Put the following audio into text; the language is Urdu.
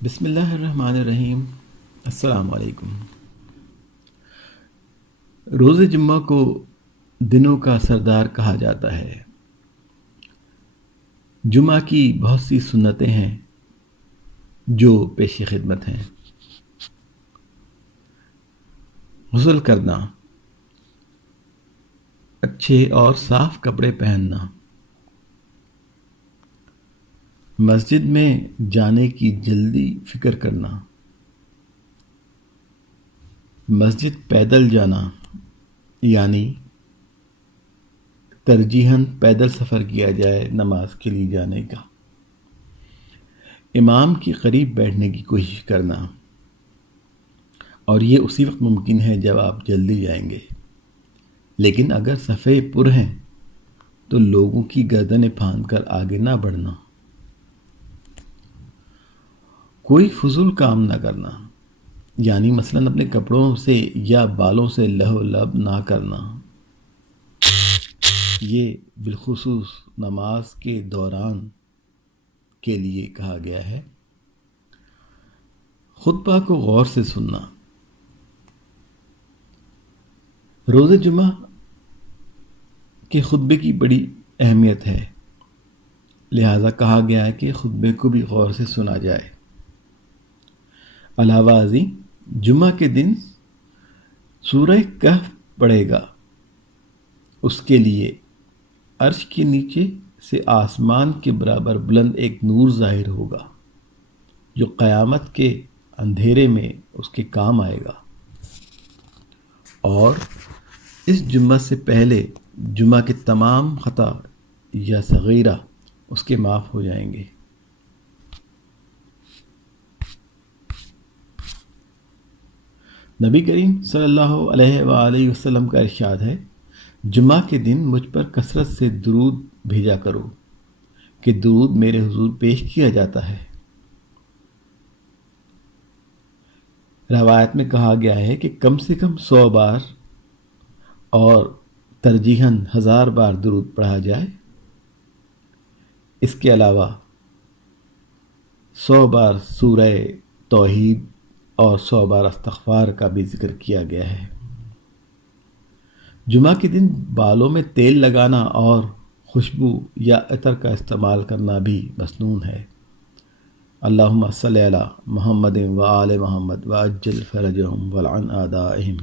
بسم اللہ الرحمن الرحیم۔ السلام علیکم۔ روز جمعہ کو دنوں کا سردار کہا جاتا ہے۔ جمعہ کی بہت سی سنتیں ہیں جو پیش خدمت ہیں۔ غسل کرنا، اچھے اور صاف کپڑے پہننا، مسجد میں جانے کی جلدی فکر کرنا، مسجد پیدل جانا یعنی ترجیحاً پیدل سفر کیا جائے نماز کے لیے جانے کا، امام کے قریب بیٹھنے کی کوشش کرنا، اور یہ اسی وقت ممکن ہے جب آپ جلدی جائیں گے، لیکن اگر صفحے پر ہیں تو لوگوں کی گردنیں پھاند کر آگے نہ بڑھنا، کوئی فضول کام نہ کرنا یعنی مثلاً اپنے کپڑوں سے یا بالوں سے لہو لب نہ کرنا، یہ بالخصوص نماز کے دوران کے لیے کہا گیا ہے۔ خطبہ کو غور سے سننا، روز جمعہ کے خطبے کی بڑی اہمیت ہے، لہذا کہا گیا ہے کہ خطبے کو بھی غور سے سنا جائے۔ علاوہ ازیں جمعہ کے دن سورہ کہف پڑھے گا، اس کے لیے عرش کے نیچے سے آسمان کے برابر بلند ایک نور ظاہر ہوگا جو قیامت کے اندھیرے میں اس کے کام آئے گا، اور اس جمعہ سے پہلے جمعہ کے تمام خطا یا صغیرہ اس کے معاف ہو جائیں گے۔ نبی کریم صلی اللہ علیہ وآلہ وسلم کا ارشاد ہے، جمعہ کے دن مجھ پر کثرت سے درود بھیجا کرو کہ درود میرے حضور پیش کیا جاتا ہے۔ روایت میں کہا گیا ہے کہ کم سے کم 100 بار اور ترجیحاً 1000 بار درود پڑھا جائے۔ اس کے علاوہ 100 بار سورہ توحید اور 100 بار استغفار کا بھی ذکر کیا گیا ہے۔ جمعہ کے دن بالوں میں تیل لگانا اور خوشبو یا عطر کا استعمال کرنا بھی مسنون ہے۔ اللہم صلی علی محمد و آل محمد وعجل فرجہم ولعن اعدائہم۔